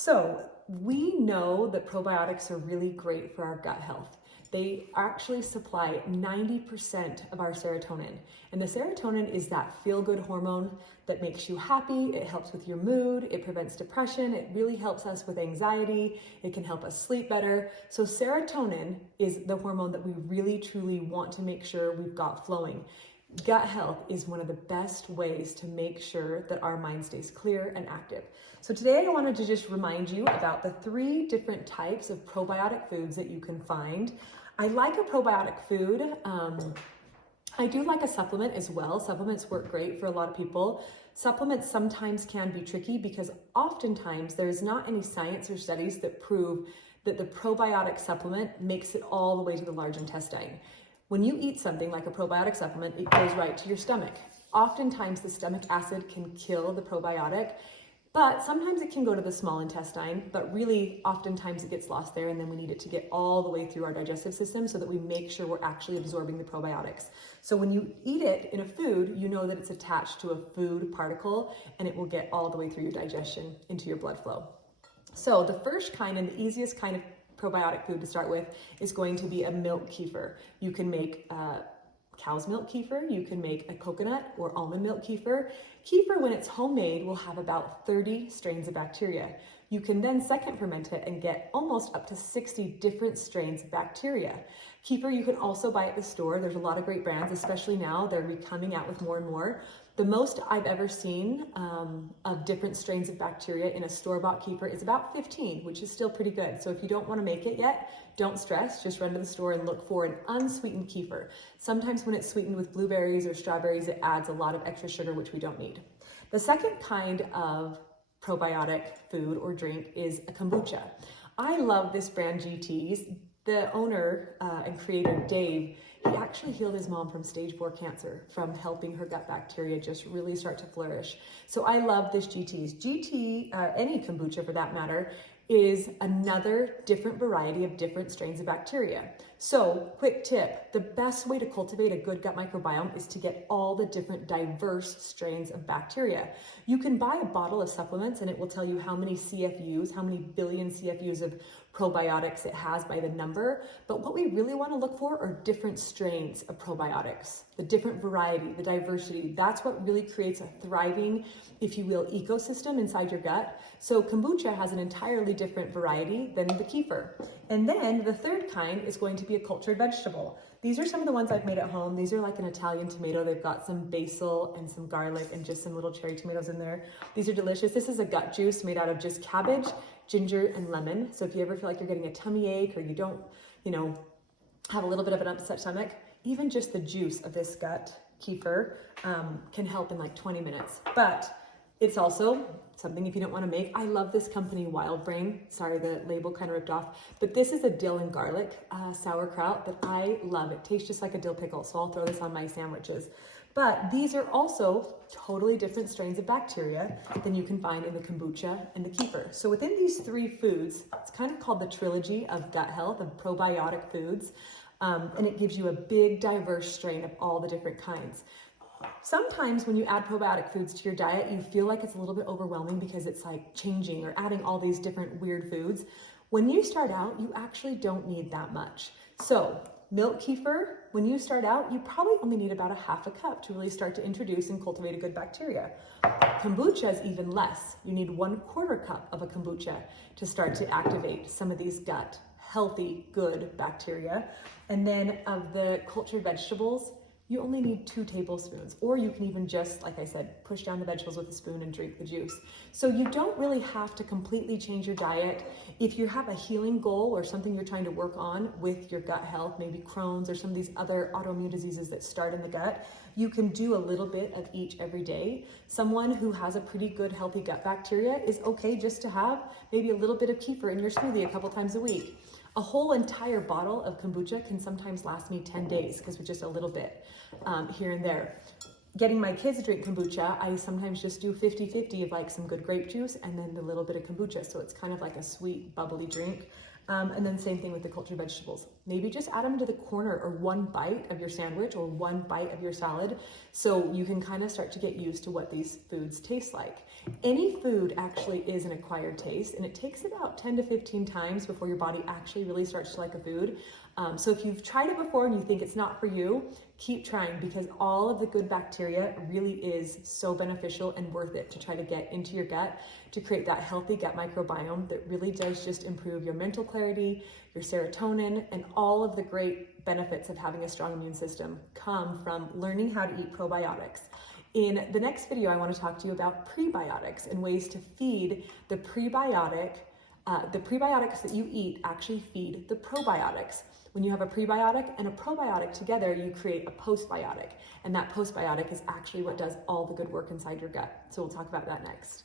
So we know that probiotics are really great for our gut health. They actually supply 90% of our serotonin. And the serotonin is that feel-good hormone that makes you happy. It helps with your mood. It prevents depression. It really helps us with anxiety. It can help us sleep better. So serotonin is the hormone that we really, truly want to make sure we've got flowing. Gut health is one of the best ways to make sure that our mind stays clear and active. So today I wanted to just remind you about the 3 different types of probiotic foods that you can find. I like a probiotic food. I do like a supplement as well. Supplements work great for a lot of people. Supplements sometimes can be tricky because oftentimes there's not any science or studies that prove that the probiotic supplement makes it all the way to the large intestine. When you eat something like a probiotic supplement, it goes right to your stomach. Oftentimes the stomach acid can kill the probiotic, but sometimes it can go to the small intestine, but really oftentimes it gets lost there, and then we need it to get all the way through our digestive system so that we make sure we're actually absorbing the probiotics. So when you eat it in a food, you know that it's attached to a food particle and it will get all the way through your digestion into your blood flow. So the first kind and the easiest kind of probiotic food to start with is going to be a milk kefir. You can make cow's milk kefir, you can make a coconut or almond milk kefir. Kefir, when it's homemade, will have about 30 strains of bacteria. You can then second ferment it and get almost up to 60 different strains of bacteria. Kefir you can also buy at the store. There's a lot of great brands, especially now they're coming out with more and more. The most I've ever seen of different strains of bacteria in a store-bought kefir is about 15, which is still pretty good. So if you don't want to make it yet, don't stress. Just run to the store and look for an unsweetened kefir. Sometimes when it's sweetened with blueberries or strawberries, it adds a lot of extra sugar, which we don't need. The second kind of probiotic food or drink is a kombucha. I love this brand GT's. The owner and creator, Dave, he actually healed his mom from stage 4 cancer from helping her gut bacteria just really start to flourish. So I love this GT's. Any kombucha for that matter, is another different variety of different strains of bacteria. So, quick tip, the best way to cultivate a good gut microbiome is to get all the different diverse strains of bacteria. You can buy a bottle of supplements and it will tell you how many CFUs, how many billion CFUs of probiotics it has by the number, but what we really want to look for are different strains of probiotics, the different variety, the diversity. That's what really creates a thriving, if you will, ecosystem inside your gut. So kombucha has an entirely different variety than the kefir. And then the third kind is going to be a cultured vegetable. These are some of the ones I've made at home. These are like an Italian tomato. They've got some basil and some garlic and just some little cherry tomatoes in there. These are delicious. This is a gut juice made out of just cabbage, ginger, and lemon. So if you ever feel like you're getting a tummy ache or you don't, have a little bit of an upset stomach, even just the juice of this gut kefir can help in like 20 minutes. But it's also something if you don't want to make. I love this company, Wild Brain. Sorry, the label kind of ripped off. But this is a dill and garlic sauerkraut that I love. It tastes just like a dill pickle, so I'll throw this on my sandwiches. But these are also totally different strains of bacteria than you can find in the kombucha and the kefir. So within these 3 foods, it's kind of called the trilogy of gut health, of probiotic foods. And it gives you a big diverse strain of all the different kinds. Sometimes when you add probiotic foods to your diet, you feel like it's a little bit overwhelming because it's like changing or adding all these different weird foods. When you start out, you actually don't need that much. So milk kefir, when you start out, you probably only need about a half a cup to really start to introduce and cultivate a good bacteria. Kombucha is even less. You need 1/4 cup of a kombucha to start to activate some of these gut healthy, good bacteria. And then of the cultured vegetables, you only need 2 tablespoons, or you can even just, like I said, push down the vegetables with a spoon and drink the juice. So you don't really have to completely change your diet. If you have a healing goal or something you're trying to work on with your gut health, maybe Crohn's or some of these other autoimmune diseases that start in the gut, you can do a little bit of each every day. Someone who has a pretty good healthy gut bacteria is okay just to have maybe a little bit of kefir in your smoothie a couple times a week. A whole entire bottle of kombucha can sometimes last me 10 days because with just a little bit here and there. Getting my kids to drink kombucha, I sometimes just do 50-50 of like some good grape juice and then the little bit of kombucha. So it's kind of like a sweet, bubbly drink. And then same thing with the cultured vegetables. Maybe just add them to the corner or one bite of your sandwich or one bite of your salad, so you can kind of start to get used to what these foods taste like. Any food actually is an acquired taste, and it takes about 10 to 15 times before your body actually really starts to like a food. So if you've tried it before and you think it's not for you, keep trying, because all of the good bacteria really is so beneficial and worth it to try to get into your gut to create that healthy gut microbiome that really does just improve your mental clarity, your serotonin, and all of the great benefits of having a strong immune system come from learning how to eat probiotics. In the next video, I want to talk to you about prebiotics and ways to feed the prebiotic. The prebiotics that you eat actually feed the probiotics. When you have a prebiotic and a probiotic together, you create a postbiotic. And that postbiotic is actually what does all the good work inside your gut. So we'll talk about that next.